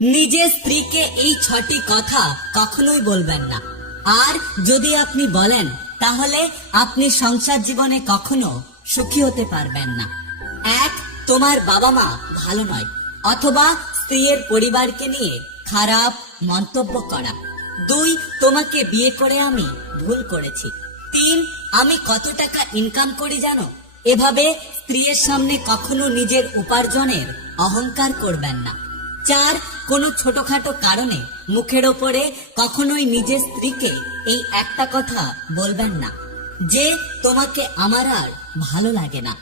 নিজের স্ত্রীকে এই ছটি কথা কখনোই বলবেন না। আর যদি আপনি বলেন, তাহলে আপনি সংসার জীবনে কখনো সুখী হতে পারবেন না। এক, তোমার বাবা মা ভালো নয়, অথবা স্ত্রীর পরিবারকে নিয়ে খারাপ মন্তব্য করা। দুই, তোমাকে বিয়ে করে আমি ভুল করেছি। তিন, আমি কত টাকা ইনকাম করি জানো? এভাবে স্ত্রীর সামনে কখনো নিজের উপার্জনের অহংকার করবেন না। চার কোনো ছোটখাটো কারণে মুখের ওপরে কখনোই নিজের স্ত্রীকে এই একটা কথা বলবেন না, যে তোমাকে আমার আর ভালো লাগে না।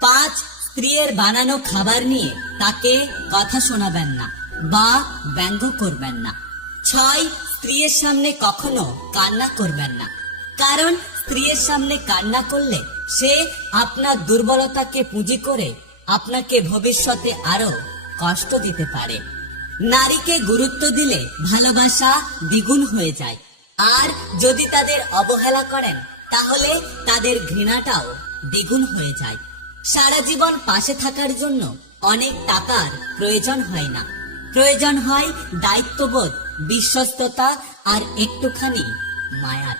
পাঁচ, স্ত্রীর বানানো খাবার নিয়ে তাকে কথা শোনাবেন না বা ব্যঙ্গ করবেন না। ছয়, স্ত্রীর সামনে কখনো কান্না করবেন না। কারণ স্ত্রীর সামনে কান্না করলে সে আপনার দুর্বলতাকে পুঁজি করে আপনাকে ভবিষ্যতে আরও কষ্ট দিতে পারে। নারীকে গুরুত্ব দিলে ভালোবাসা দ্বিগুণ হয়ে যায়। আর যদি তাদের অবহেলা করেন, তাহলে তাদের ঘৃণাটাও দ্বিগুণ হয়ে যায়। সারা জীবন পাশে থাকার জন্য অনেক টাকার প্রয়োজন হয় না। প্রয়োজন হয় দায়িত্ববোধ, বিশ্বস্ততা আর একটুখানি মায়ার।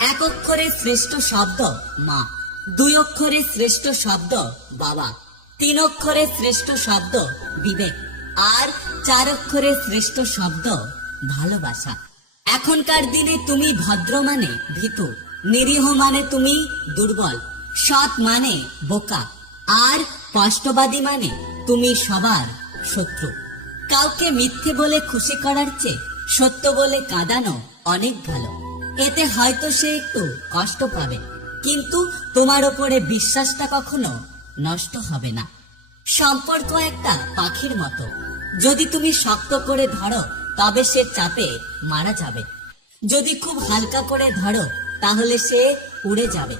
এক অক্ষরে শ্রেষ্ঠ শব্দ মা, দুই অক্ষরে শ্রেষ্ঠ শব্দ বাবা। তিন অক্ষরে শ্রেষ্ঠ শব্দ বিবেক, আর চার অক্ষরে শ্রেষ্ঠ শব্দ ভালোবাসা। এখনকার দিনে তুমি ভদ্র মানে ভীতু, নিরীহ মানে তুমি দুর্বল, সৎ মানে বোকা, আর স্পষ্টবাদী মানে তুমি সবার শত্রু। কাউকে মিথ্যে বলে খুশি করার চেয়ে সত্য বলে কাঁদানো অনেক ভালো। এতে হয়তো সে একটু কষ্ট পাবে, কিন্তু তোমার ওপরে বিশ্বাসটা কখনো নষ্ট হবে না। সম্পর্ক একটা পাখির মতো। যদি তুমি শক্ত করে ধরো, তবে সে চাপে মারা যাবে। যদি খুব হালকা করে ধরো, তাহলে সে উড়ে যাবে।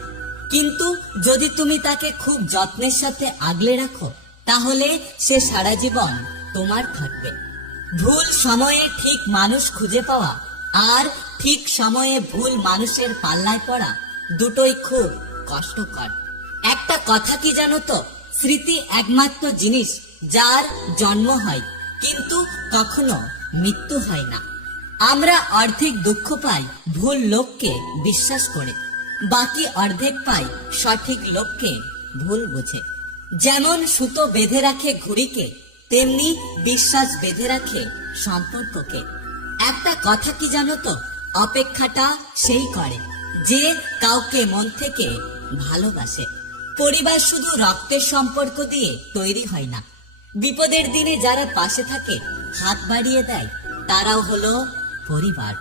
কিন্তু যদি তুমি তাকে খুব যত্নের সাথে আগলে রাখো, তাহলে সে সারা জীবন তোমার থাকবে। ভুল সময়ে ঠিক মানুষ খুঁজে পাওয়া আর ঠিক সময়ে ভুল মানুষের পাল্লায় পড়া দুটোই খুব কষ্টকর। একটা কথা কি জানো তো? স্মৃতি একমাত্র জিনিস যার জন্ম হয়, কিন্তু কখনো মৃত্যু হয় না। আমরা অর্ধেক দুঃখ পাই, ভুল লোককে বিশ্বাস করে। বাকি অর্ধেক পাই সঠিক লোককে ভুল বুঝে। যেমন সুতো বেঁধে রাখে ঘুড়িকে, তেমনি বিশ্বাস বেঁধে রাখে সম্পর্ককে। একটা কথা কি জানো তো? অপেক্ষাটা সেই করে, যে কাউকে মন থেকে ভালোবাসে। পরিবার শুধু রক্তের সম্পর্ক দিয়ে তৈরি হয় না। বিপদের দিনে যারা পাশে থাকে, হাত বাড়িয়ে দেয়, তারাও হলো পরিবার।